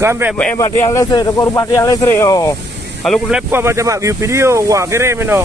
Sampai empat tiang listrik, aku rubah tiang listrik. Oh, kalau aku laptop macam view video, wah keren meno.